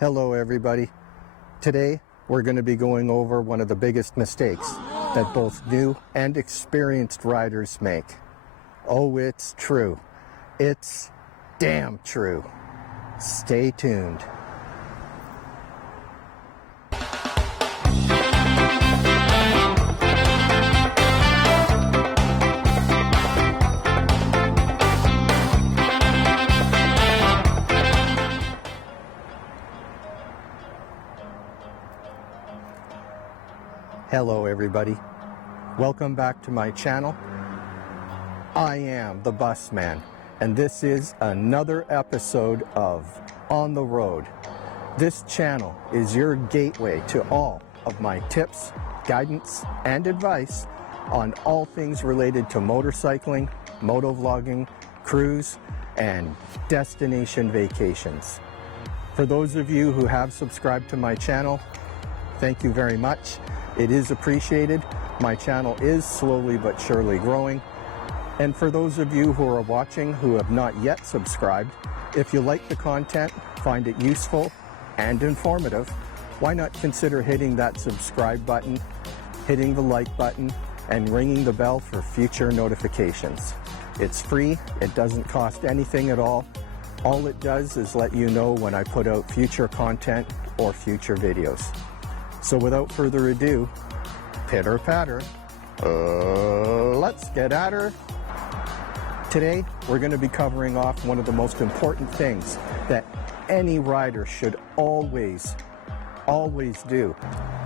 Hello everybody. Today we're going to be going over one of the biggest mistakes that both new and experienced riders make. Oh, it's true. It's damn true. Stay tuned. Hello everybody. Welcome back to my channel. I am the Busman, and this is another episode of On the Road. This channel is your gateway to all of my tips, guidance, and advice on all things related to motorcycling, motovlogging, cruise, and destination vacations. For those of you who have subscribed to my channel, thank you very much. It is appreciated. My channel is slowly but surely growing. And for those of you who are watching who have not yet subscribed, if you like the content, find it useful and informative, why not consider hitting that subscribe button, hitting the like button, and ringing the bell for future notifications. It's free. It doesn't cost anything at all. All it does is let you know when I put out future content or future videos. So without further ado, pitter patter, let's get at her. Today, we're going to be covering off one of the most important things that any rider should always do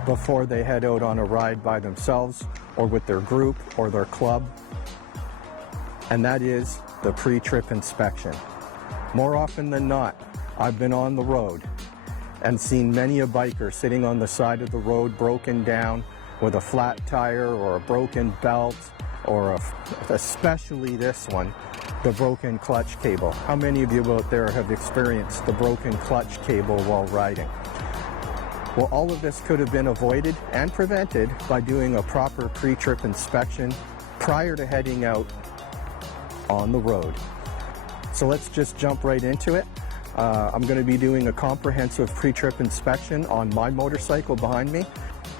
before they head out on a ride by themselves or with their group or their club, and that is the pre-trip inspection. More often than not, I've been on the road and seen many a biker sitting on the side of the road broken down with a flat tire or a broken belt or especially this one, the broken clutch cable. How many of you out there have experienced the broken clutch cable while riding? Well, all of this could have been avoided and prevented by doing a proper pre-trip inspection prior to heading out on the road. So let's just jump right into it. I'm going to be doing a comprehensive pre-trip inspection on my motorcycle behind me.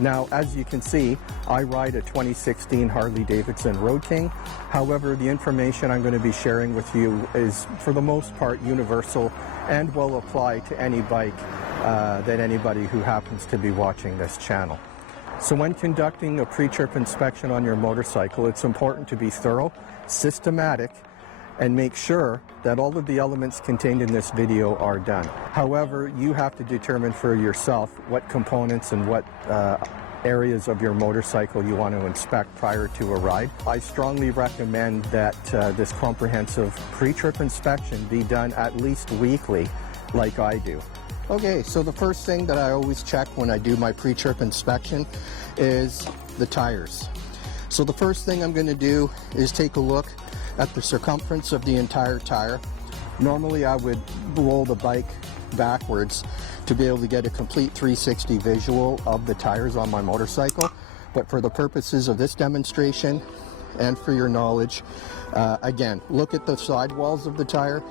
Now, as you can see, I ride a 2016 Harley Davidson Road King. However, the information I'm going to be sharing with you is, for the most part, universal and will apply to any bike that anybody who happens to be watching this channel. So when conducting a pre-trip inspection on your motorcycle, it's important to be thorough, systematic, and make sure that all of the elements contained in this video are done. However, you have to determine for yourself what components and what areas of your motorcycle you want to inspect prior to a ride. I strongly recommend that this comprehensive pre-trip inspection be done at least weekly, like I do. Okay, so the first thing that I always check when I do my pre-trip inspection is the tires. So the first thing I'm going to do is take a look at the circumference of the entire tire. Normally I would roll the bike backwards to be able to get a complete 360 visual of the tires on my motorcycle, but for the purposes of this demonstration and for your knowledge, again, look at the sidewalls of the tire,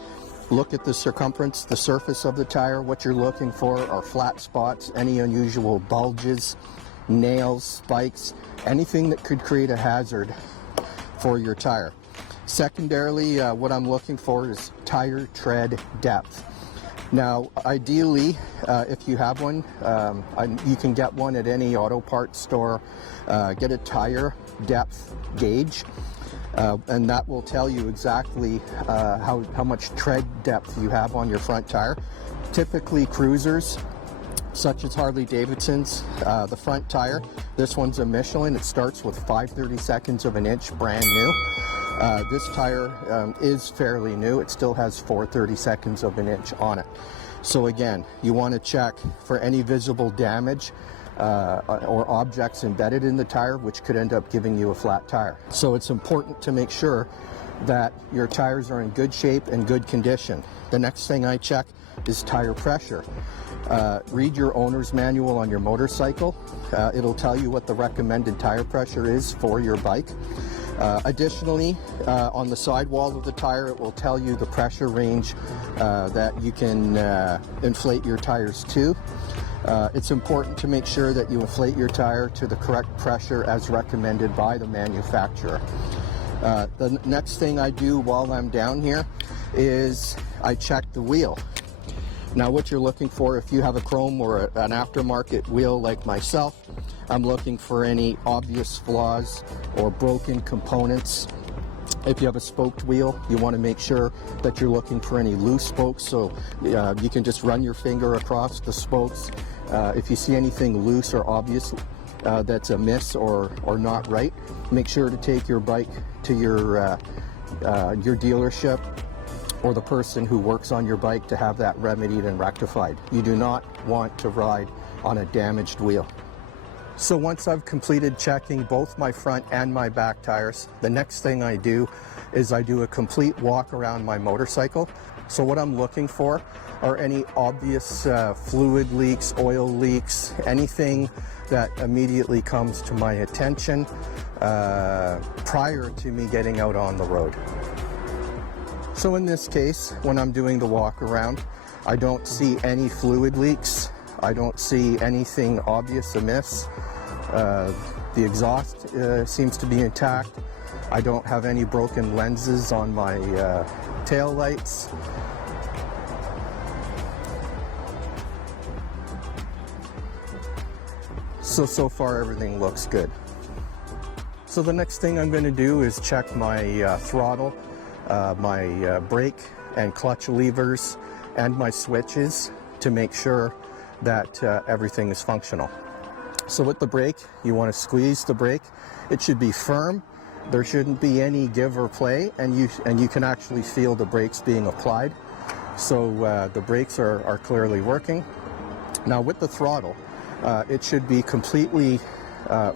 look at the circumference, the surface of the tire. What you're looking for are flat spots, any unusual bulges, nails, spikes, anything that could create a hazard for your tire. Secondarily, what I'm looking for is tire tread depth. Now, ideally, if you have one, you can get one at any auto parts store. Get a tire depth gauge, and that will tell you exactly how much tread depth you have on your front tire. Typically, cruisers, such as Harley Davidson's, the front tire, this one's a Michelin. It starts with 5/32 of an inch, brand new. This tire is fairly new. It still has 4/32 of an inch on it. So again, you want to check for any visible damage or objects embedded in the tire, which could end up giving you a flat tire. So it's important to make sure that your tires are in good shape and good condition. The next thing I check is tire pressure. Read your owner's manual on your motorcycle. It'll tell you what the recommended tire pressure is for your bike. Additionally, on the sidewall of the tire, it will tell you the pressure range that you can inflate your tires to. It's important to make sure that you inflate your tire to the correct pressure as recommended by the manufacturer. The next thing I do while I'm down here is I check the wheel. Now what you're looking for, if you have a chrome or an aftermarket wheel like myself, I'm looking for any obvious flaws or broken components. If you have a spoked wheel, you want to make sure that you're looking for any loose spokes, so you can just run your finger across the spokes. If you see anything loose or obvious that's amiss or not right, make sure to take your bike to your dealership or the person who works on your bike to have that remedied and rectified. You do not want to ride on a damaged wheel. So once I've completed checking both my front and my back tires, the next thing I do is I do a complete walk around my motorcycle. So what I'm looking for are any obvious fluid leaks, oil leaks, anything that immediately comes to my attention prior to me getting out on the road. So in this case, when I'm doing the walk around, I don't see any fluid leaks. I don't see anything obvious amiss. The exhaust seems to be intact. I don't have any broken lenses on my tail lights. So far everything looks good. So the next thing I'm going to do is check my throttle, my brake and clutch levers, and my switches to make sure that everything is functional. So with the brake, you want to squeeze the brake. It should be firm. There shouldn't be any give or play, and you can actually feel the brakes being applied. So the brakes are clearly working. Now with the throttle, it should be completely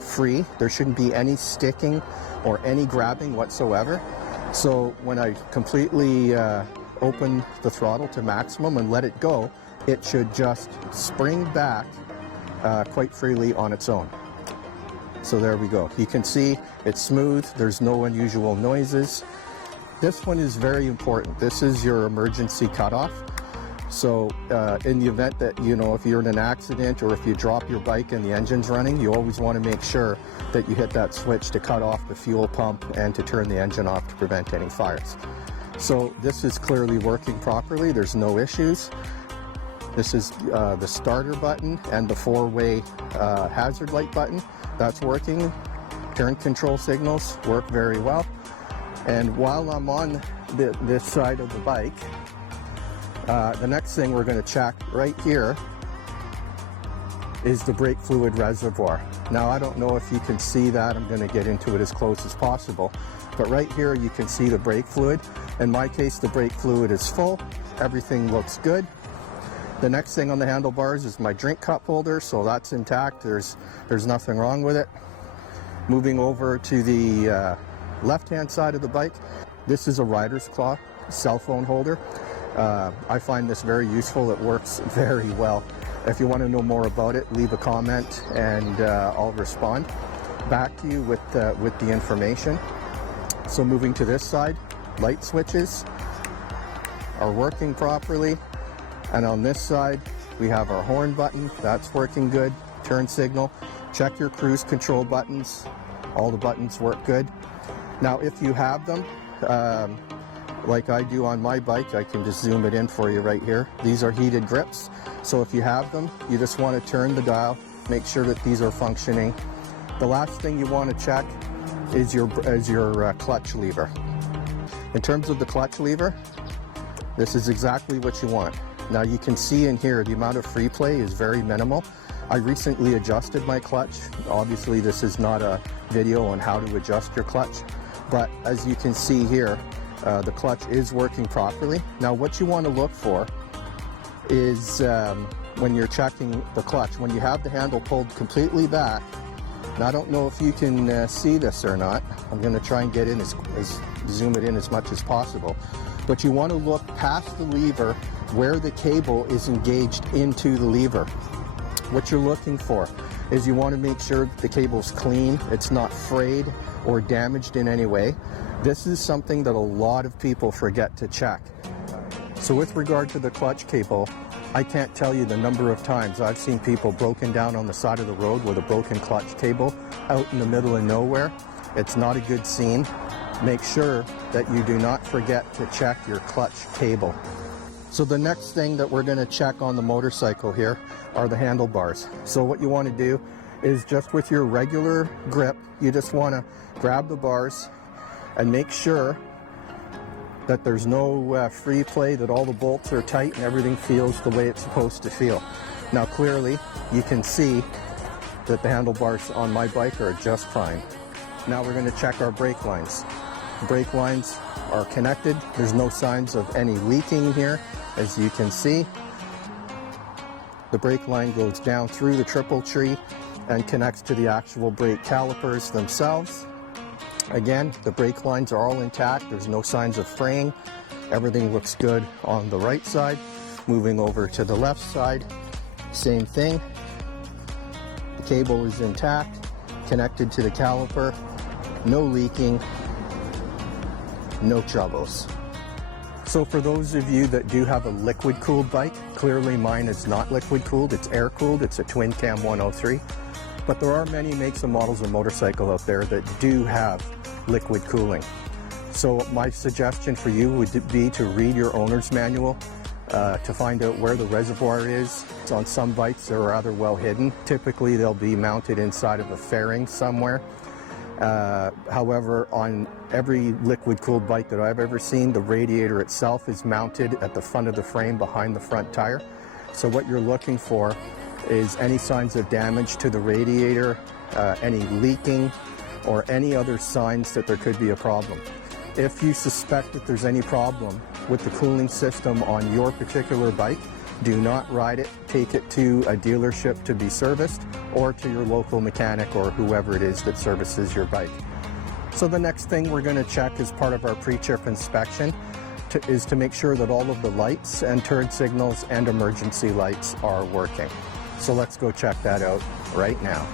free. There shouldn't be any sticking or any grabbing whatsoever. So when I completely open the throttle to maximum and let it go, it should just spring back quite freely on its own. So there we go. You can see it's smooth. There's no unusual noises. This one is very important. This is your emergency cutoff. So in the event that, if you're in an accident or if you drop your bike and the engine's running, you always want to make sure that you hit that switch to cut off the fuel pump and to turn the engine off to prevent any fires. So this is clearly working properly. There's no issues. This is the starter button and the four-way hazard light button. That's working. Turn control signals work very well. And while I'm on this side of the bike, the next thing we're going to check right here is the brake fluid reservoir. Now I don't know if you can see that. I'm going to get into it as close as possible. But right here you can see the brake fluid. In my case, the brake fluid is full. Everything looks good. The next thing on the handlebars is my drink cup holder, so that's intact. There's nothing wrong with it. Moving over to the left-hand side of the bike, this is a rider's claw cell phone holder. I find this very useful. It works very well. If you want to know more about it, leave a comment and I'll respond back to you with the information. So moving to this side, light switches are working properly. And on this side, we have our horn button. That's working good. Turn signal. Check your cruise control buttons. All the buttons work good. Now, if you have them, like I do on my bike, I can just zoom it in for you right here. These are heated grips. So if you have them, you just want to turn the dial, make sure that these are functioning. The last thing you want to check is your clutch lever. In terms of the clutch lever, this is exactly what you want. Now you can see in here the amount of free play is very minimal. I recently adjusted my clutch. Obviously this is not a video on how to adjust your clutch, but as you can see here, the clutch is working properly. Now what you want to look for is when you're checking the clutch, when you have the handle pulled completely back, and I don't know if you can see this or not. I'm going to try and get in zoom it in as much as possible. But you want to look past the lever where the cable is engaged into the lever. What you're looking for is you want to make sure that the cable's clean, it's not frayed or damaged in any way, this is something that a lot of people forget to check. So with regard to the clutch cable, I can't tell you the number of times I've seen people broken down on the side of the road with a broken clutch cable out in the middle of nowhere. It's not a good scene. Make sure that you do not forget to check your clutch cable. So the next thing that we're going to check on the motorcycle here are the handlebars. So what you want to do is just with your regular grip, you just want to grab the bars and make sure that there's no free play, that all the bolts are tight and everything feels the way it's supposed to feel. Now clearly you can see that the handlebars on my bike are just fine. Now we're going to check our brake lines. Brake lines are connected. There's no signs of any leaking here. As you can see, the brake line goes down through the triple tree and connects to the actual brake calipers themselves. Again, the brake lines are all intact. There's no signs of fraying. Everything looks good on the right side. Moving over to the left side, same thing. The cable is intact, connected to the caliper. No leaking, no troubles. So for those of you that do have a liquid cooled bike, clearly mine is not liquid cooled, it's air cooled, it's a twin cam 103. But there are many makes and models of motorcycle out there that do have liquid cooling. So my suggestion for you would be to read your owner's manual to find out where the reservoir is. On some bikes they're rather well hidden. Typically they'll be mounted inside of a fairing somewhere. However, on every liquid cooled bike that I've ever seen, the radiator itself is mounted at the front of the frame behind the front tire. So what you're looking for is any signs of damage to the radiator, any leaking, or any other signs that there could be a problem. If you suspect that there's any problem with the cooling system on your particular bike, do not ride it. Take it to a dealership to be serviced, or to your local mechanic or whoever it is that services your bike. So the next thing we're going to check as part of our pre-trip inspection is to make sure that all of the lights and turn signals and emergency lights are working. So let's go check that out right now.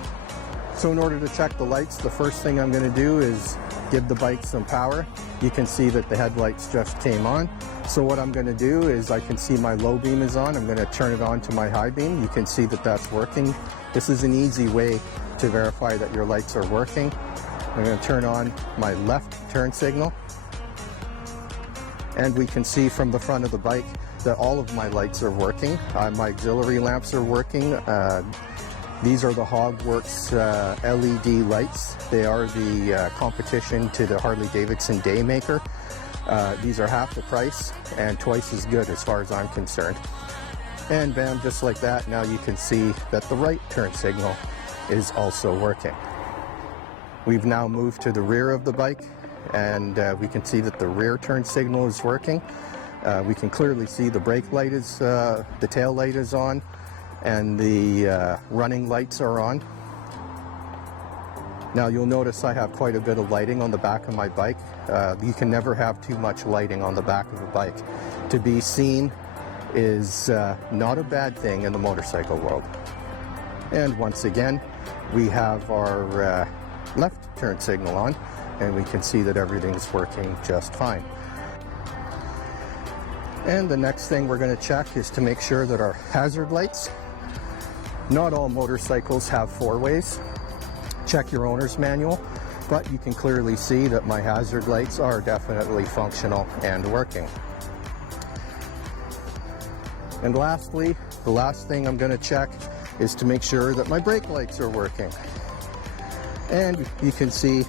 So in order to check the lights, the first thing I'm going to do is give the bike some power. You can see that the headlights just came on. So what I'm going to do is, I can see my low beam is on. I'm going to turn it on to my high beam. You can see that that's working. This is an easy way to verify that your lights are working. I'm going to turn on my left turn signal. And we can see from the front of the bike that all of my lights are working. My auxiliary lamps are working. These are the Hogworks LED lights. They are the competition to the Harley Davidson Daymaker. These are half the price and twice as good as far as I'm concerned. And bam, just like that, now you can see that the right turn signal is also working. We've now moved to the rear of the bike, and we can see that the rear turn signal is working. We can clearly see the brake light is, the tail light is on, and the running lights are on. Now you'll notice I have quite a bit of lighting on the back of my bike. You can never have too much lighting on the back of a bike. To be seen is not a bad thing in the motorcycle world. And once again, we have our left turn signal on, and we can see that everything's working just fine. And the next thing we're going to check is to make sure that our hazard lights, not all motorcycles have four-ways. Check your owner's manual, but you can clearly see that my hazard lights are definitely functional and working. And lastly, the last thing I'm going to check is to make sure that my brake lights are working. And you can see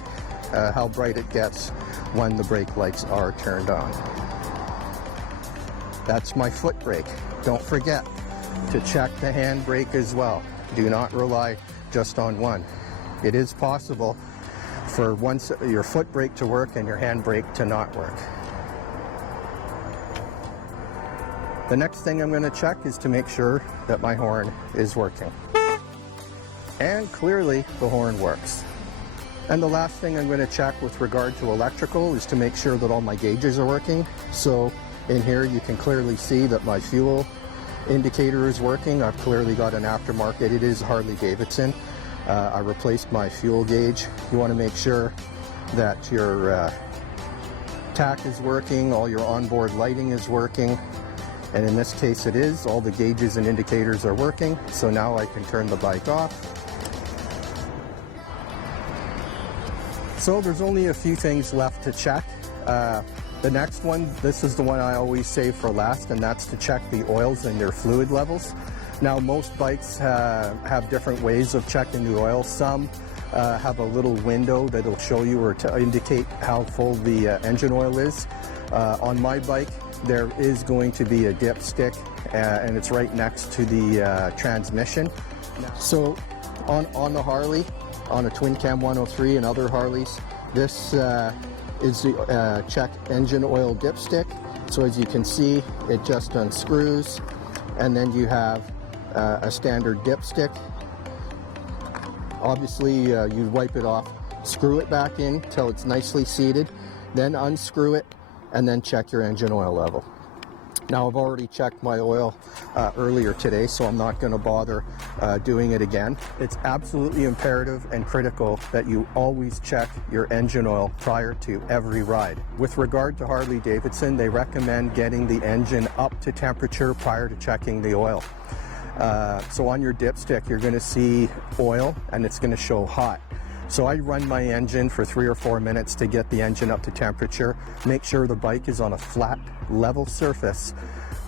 how bright it gets when the brake lights are turned on. That's my foot brake. Don't forget to check the hand brake as well. Do not rely just on one. It is possible for your foot brake to work and your hand brake to not work. The next thing I'm going to check is to make sure that my horn is working. And clearly the horn works. And the last thing I'm going to check with regard to electrical is to make sure that all my gauges are working. So in here you can clearly see that my fuel indicator is working. I've clearly got an aftermarket. It is Harley Davidson. I replaced my fuel gauge. You want to make sure that your tack is working, all your onboard lighting is working, and in this case it is. All the gauges and indicators are working, so now I can turn the bike off. So there's only a few things left to check. The next one, this is the one I always save for last, and that's to check the oils and their fluid levels. Now most bikes have different ways of checking the oil. Some have a little window that'll show you or to indicate how full the engine oil is. On my bike there is going to be a dipstick and it's right next to the transmission. So on the Harley, on a Twin Cam 103 and other Harleys, this is the check engine oil dipstick. So as you can see, it just unscrews, and then you have a standard dipstick. Obviously you wipe it off, screw it back in till it's nicely seated, then unscrew it, and then check your engine oil level. Now I've already checked my oil earlier today, so I'm not going to bother doing it again. It's absolutely imperative and critical that you always check your engine oil prior to every ride. With regard to Harley Davidson, they recommend getting the engine up to temperature prior to checking the oil. So on your dipstick you're going to see oil and it's going to show hot. So I run my engine for 3 or 4 minutes to get the engine up to temperature, make sure the bike is on a flat, level surface,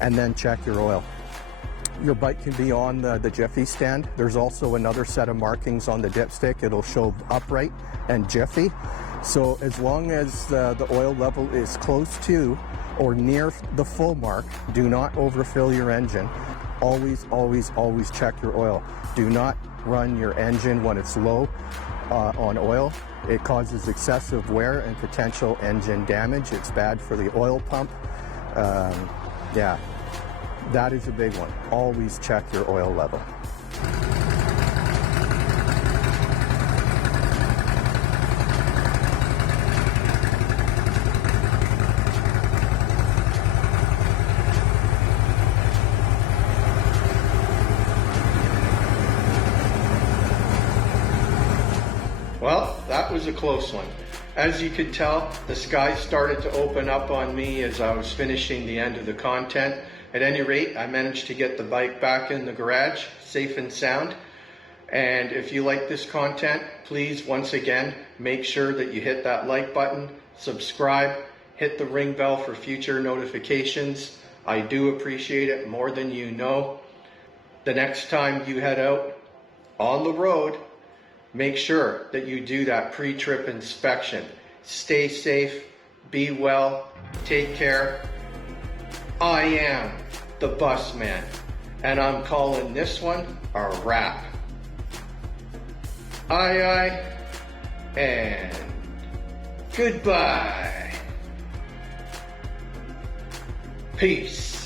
and then check your oil. Your bike can be on the Jiffy stand. There's also another set of markings on the dipstick. It'll show upright and Jiffy. So as long as the oil level is close to or near the full mark, do not overfill your engine. Always, always, always check your oil. Do not run your engine when it's low on oil. It causes excessive wear and potential engine damage. It's bad for the oil pump. Yeah, that is a big one. Always check your oil level. Well, that was a close one. As you could tell, the sky started to open up on me as I was finishing the end of the content. At any rate, I managed to get the bike back in the garage, safe and sound. And if you like this content, please, once again, make sure that you hit that like button, subscribe, hit the ring bell for future notifications. I do appreciate it more than you know. The next time you head out on the road, make sure that you do that pre-trip inspection. Stay safe, be well, take care. I am the bus man, and I'm calling this one a wrap. Aye aye, and goodbye. Peace.